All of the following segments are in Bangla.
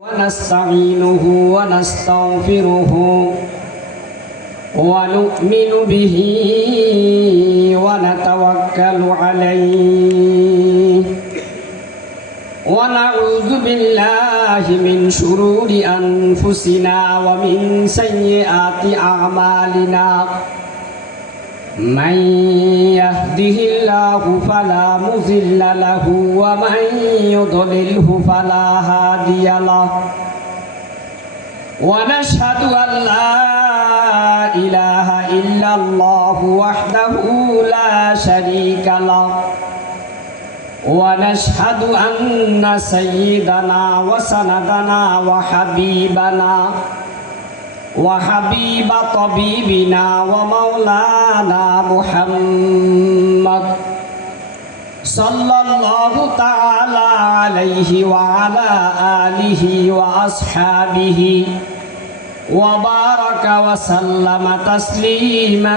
ونستعينه ونستغفره ونؤمن به ونتوكل عليه ونعوذ بالله من شرور أنفسنا ومن سيئات أعمالنا من يهده الله فلا مضل له ومن يضلله فلا هادي له ونشهد أن لا إله إلا الله وحده لا شريك له ونشهد أن سيدنا وسندنا وحبيب طبيبنا ومولانا محمد صلى الله تعالى عليه وعلى آله وأصحابه وبارك وسلم تسليما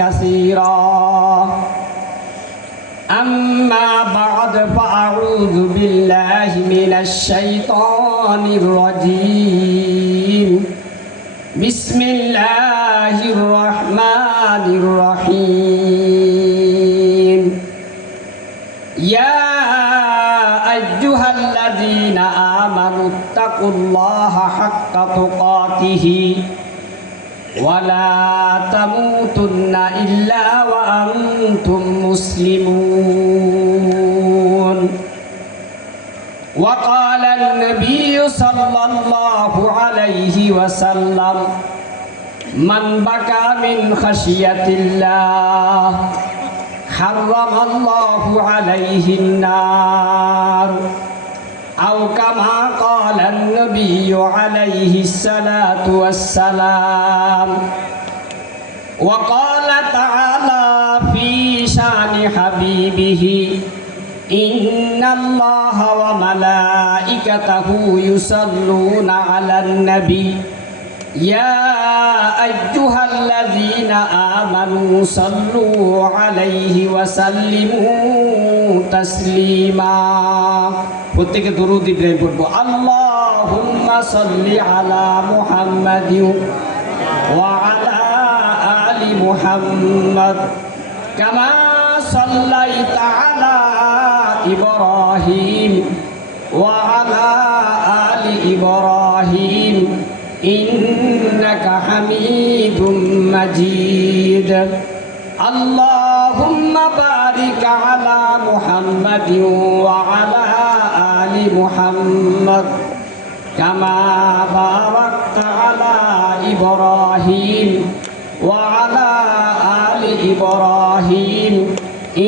كثيرا أما بعد فأعوذ بالله من الشيطان الرجيم بسم الله الرحمن الرحيم يا أيها الذين آمنوا اتقوا الله حق تقاته ولا تموتن إلا وأنتم مسلمون وقال النبي صلى الله عليه وسلم من بكى من خشية الله حرم الله عليه النار أو كما قال النبي عليه الصلاة والسلام وقال تعالى في شان حبيبه إن الله وملائكته يصلون على النبي يا أيها الذين آمنوا صلوا عليه وسلموا تسليما প্রত্যেকে দরুদ ইব্রাহিম পড়ব আল্লাহুম্মা সাল্লি আলা মুহাম্মাদিন ওয়া আলা আলি মুহাম্মাদ কামা সাল্লাইতা আলা ইব্রাহিম ওয়া আলা আলি ইব্রাহিম ইন্নাকা হামিদুম মাজিদ আল্লাহুম্মা বারিক আলা মুহাম্মাদিন ওয়া আলা আলি মুহাম্মাদ কামা বারাকতা আলা ইব্রাহিম ওয়া আলা আলি ইব্রাহিম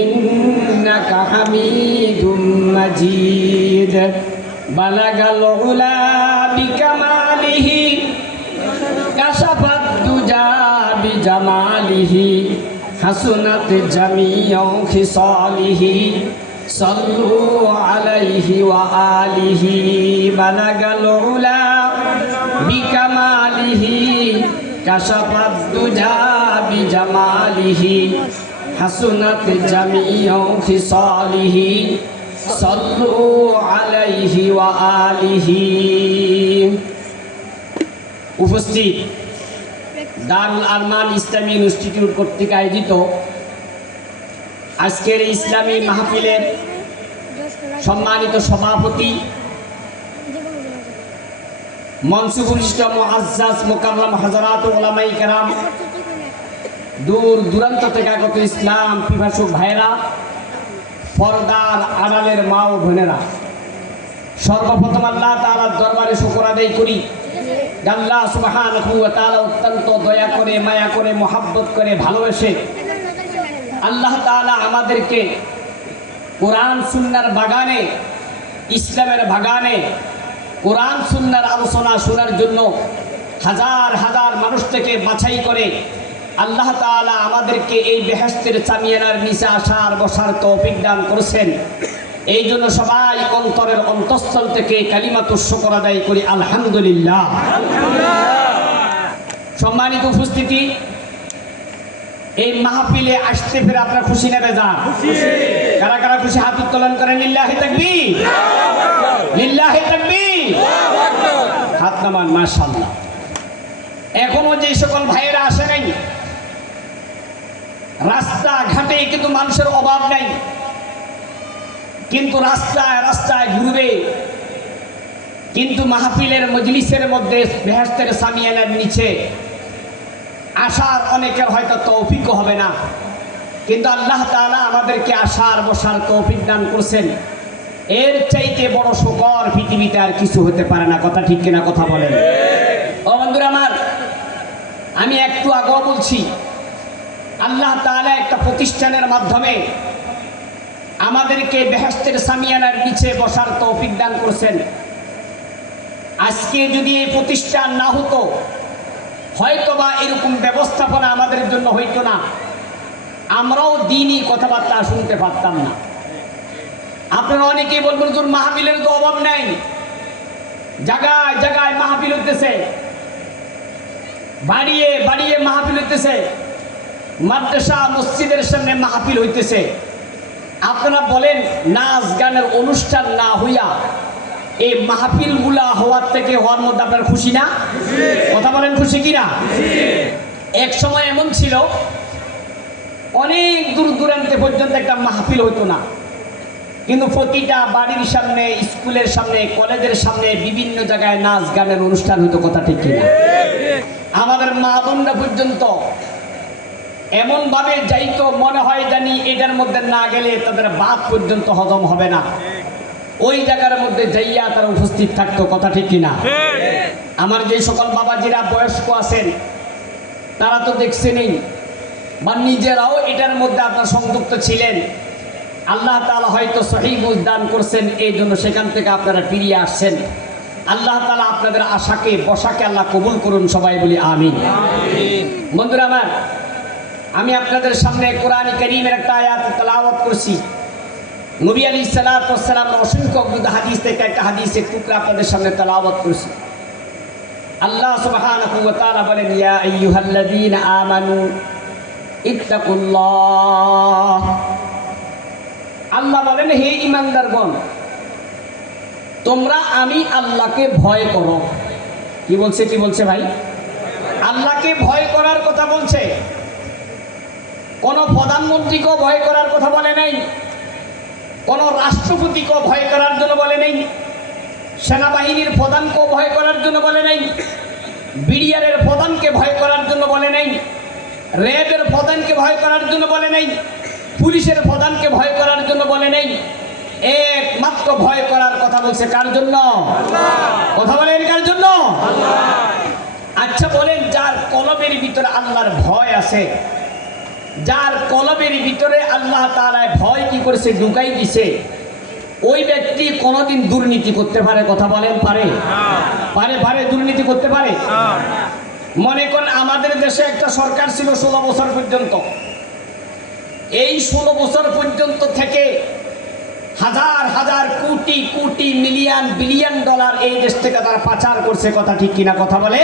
ইন্নাকা হামিদুম মাজিদ বালাগাল উলা বিকামালিহি কাশাফাত দুজা বিজামালিহি হাসুনাত জামিউ খিসালিহি সাল্লু আলাইহি ওয়া আলিহি বালাগাল উলা বিকামালিহি কাশাফাত দুজা বিজামালিহি হাসুনাত জামিউ খিসালিহি সাল্লু আলাইহি ওয়া আলিহি। উপস্থিত দারুল আরমান ইসলামী ইনস্টিটিউট কর্তৃক আয়োজিত আজকের ইসলামী মাহফিলের সম্মানিত সভাপতি মনসুবুলিষ্ট মুআজ্জাজ মুকাররম হযরত উলামায়ে কেরাম, দূর দূরান্ত থেকে আগত ইসলাম পিপাসুক ভাইরা, পর্দার আড়ালের মা ও বোনেরা, সর্বপ্রথম আল্লাহ তাআলার দরবারে শুকর আদায় করি। আল্লাহ সুবহানাহু ওয়া তাআলা অত্যন্ত দয়া করে, মায়া করে, মহব্বত করে, ভালোবেসে আল্লাহ তাআলা আমাদেরকে কোরআন সুন্নাহর বাগানে, ইসলামের বাগানে কোরআন সুন্নাহর আলোচনা শোনার জন্য হাজার হাজার মানুষ থেকে বাছাই করে আল্লাহ তাআলা আমাদেরকে এই বেহেশতের চামিয়ানার নিচে আসার বসার তৌফিক দান করেছেন। এই জন্য সবাই অন্তরের অন্তঃস্থল থেকে কালিমাতুশ শুকর আদায় করি আলহামদুলিল্লাহ। সম্মানিত উপস্থিতি, এই মাহফিলে আসতে ফের আপনারা খুশি নেবে যান? কারা কারা খুশি হাত উত্তোলন করেন? লিল্লাহি তাকবীর, লিল্লাহি তাকবীর, হাত নামান। মাশাআল্লাহ। এখনো যে সকল ভাইয়েরা আসে নাই, রাস্তা ঘাটে কিন্তু মানুষের অভাব নাই, কিন্তু রাস্তায় রাস্তায় ঘুরবে, কিন্তু মাহফিলের মজলিসের মধ্যে বেহেশতের সামিয়ানার নিচে আসার অনেকের হয়তো তৌফিক হবে না, কিন্তু আল্লাহ তাআলা আমাদেরকে আসার বসার তৌফিক দান করছেন। এর চাইতে বড় শুকর পৃথিবীতে আর কিছু হতে পারে না। কথা ঠিক কিনা? কথা বলেন। ও বন্ধুরা আমার, আমি একটু আগেও বলছি, আল্লাহ তাআলা একটা প্রতিষ্ঠানের মাধ্যমে আমাদেরকে বেহেশতের সামিয়ানার নিচে বসার তৌফিক দান করছেন। আজকে যদি এই প্রতিষ্ঠান না হতো, হয়তোবা এরকম ব্যবস্থাপনা আমাদের জন্য হইতো না, আমরাও দ্বীনি কথাবার্তা শুনতে পারতাম না। আপনারা অনেকেই বলবেন তোর মাহফিলের তো অভাব নাই, জায়গায় জায়গায় মাহফিল হতেছে, বাড়িয়ে বাড়িয়ে মাহফিল হইতেছে, মাদ্রাসা মসজিদের সামনে মাহফিল হইতেছে। আপনারা বলেন নাচ গানের অনুষ্ঠান না হইয়া এই মাহফিলগুলা হওয়ার থেকে হওয়ার মধ্যে আপনার খুশি না? কথা বলেন, খুশি কিনা? এক সময় এমন ছিল, অনেক দূর দূরান্তে পর্যন্ত একটা মাহফিল হইতো না, কিন্তু প্রতিটা বাড়ির সামনে, স্কুলের সামনে, কলেজের সামনে বিভিন্ন জায়গায় নাচ গানের অনুষ্ঠান হইতো। কথা ঠিক কিনা? আমাদের মা বোনরা পর্যন্ত এমন ভাবে যাইতো, মনে হয় জানি এটার মধ্যে না গেলে তাদের ভাত পর্যন্ত হজম হবে না, ওই জায়গার মধ্যে যাইয়া তারা উপস্থিত থাকতো। কথা ঠিক কিনা? আমার যে সকল বাবাজিরা বয়স্ক আছেন, তারা তো দেখছেনই, বা নিজেরাও এটার মধ্যে আপনার সংযুক্ত ছিলেন। আল্লাহ তাআলা হয়তো সহিহ বুঝ দান করছেন, এই জন্য সেখান থেকে আপনারা ফিরিয়ে আসছেন। আল্লাহ তাআলা আপনাদের আশাকে বসাকে আল্লাহ কবুল করুন, সবাই বলি আমিন। বন্ধুরা আমার, আমি আপনাদের সামনে কোরআন কারীমের একটা আয়াত তেলাওয়াত করছি। নবী আলাইহিস সালাতু ওয়াস সালাম অসংখ্য হাদিস থেকে একটা হাদিসের টুকরা আপনাদের সামনে তেলাওয়াত করছি। আল্লাহ সুবহানাহু ওয়া তাআলা বলেন, ইয়া আইয়ুহাল্লাযীনা আমানু ইত্তাকুল্লাহ। আল্লাহ বলেন, হে ঈমানদারগণ, তোমরা আমি আল্লাহকে ভয় করো। কি বলছে? কি বলছে ভাই? আল্লাহকে ভয় করার কথা বলছে। কোন প্রধানমন্ত্রীকেও ভয় করার কথা বলে নাই, কোন রাষ্ট্রপতিকেও ভয় করার জন্য বলে নাই, সেনাবাহিনীর প্রধানকেও ভয় করার জন্য বলে নাই, বিডিআরের প্রধানকে ভয় করার জন্য বলে নাই, র্যাবের প্রধানকে ভয় করার জন্য বলে নাই, পুলিশের প্রধানকে ভয় করার জন্য বলে নাই। একমাত্র ভয় করার কথা বলছে কার জন্য? কথা বলেন, কার জন্য? আচ্ছা বলেন, যার কলবের ভিতরে আল্লাহর ভয় আছে, যার কলবের ভিতরে আল্লাহ তাআলা ভয় কি করেছে? ঢুকাই দিছে, ওই ব্যক্তি কোনোদিন দুর্নীতি করতে পারে? কথা বলেন, পারে? পারে? পারে? দুর্নীতি করতে পারে? মনে করেন আমাদের দেশে একটা সরকার ছিল 16 বছর পর্যন্ত। এই 16 বছর পর্যন্ত থেকে হাজার হাজার crore crore million billion dollar এই দেশ থেকে তারা পাচার করছে। কথা ঠিক কিনা? কথা বলে।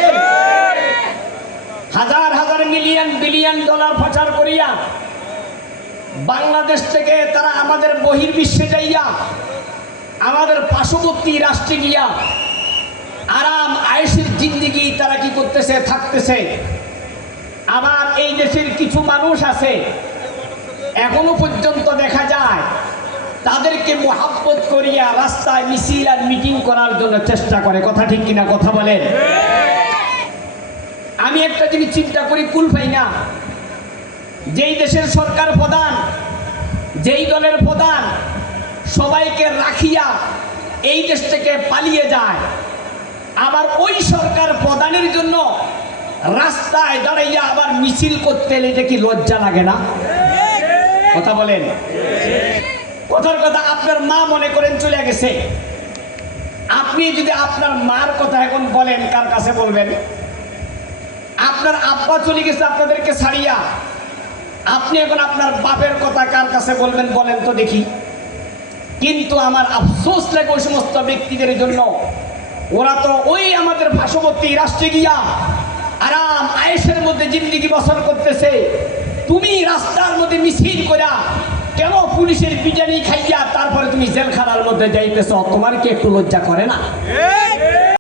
হাজার হাজার মিলিয়ন বিলিয়ন ডলার পাচার করিয়া বাংলাদেশ থেকে তারা আমাদের বহির্বিশ্বে যাইয়া, আমাদের পার্শ্ববর্তী রাষ্ট্রে গিয়া আরাম আয়েশের জিন্দেগি তারা কি করতেছে? থাকতেছে। আবার এই দেশের কিছু মানুষ আছে, এখনো পর্যন্ত দেখা যায় তাদেরকে মোহাব্বত করিয়া রাস্তায় মিছিল আর মিটিং করার জন্য চেষ্টা করে। কথা ঠিক কিনা? কথা বলেন। আমি একটা জিনিস চিন্তা করি, কুল পাই না, যেই দেশের সরকার প্রধান, যেই দলের প্রধান সবাইকে রাখিয়া এই দেশ থেকে পালিয়ে যায়, আবার ওই সরকার প্রধানের জন্য রাস্তায় দাঁড়াইয়া আবার মিছিল করতে এলে এটা কি লজ্জা লাগে না? কথা বলেন। কথার কথা, আপনার মা মনে করেন চলে গেছে, আপনি যদি আপনার মার কথা এখন বলেন, কার কাছে বলবেন? আপনার আব্বা চলে গেছে আপনাদেরকে ছাড়িয়া, আপনি এখন আপনার বাপের কথা কার কাছে বলবেন? বলেন তো দেখি। কিন্তু আমার আফসোস লাগে ওই সমস্ত ব্যক্তিদের জন্য, ওরা তো ওই আমাদের পার্শ্ববর্তী রাষ্ট্রে গিয়া আরাম আয়েশের মধ্যে জিন্দেগি বসর করতেছে, তুমি রাস্তার মধ্যে মিছিল করা কেন পুলিশের পিটানি খাইয়া তারপরে তুমি জেলখানার মধ্যে যাইতেছ, তোমার কি একটু লজ্জা করে না?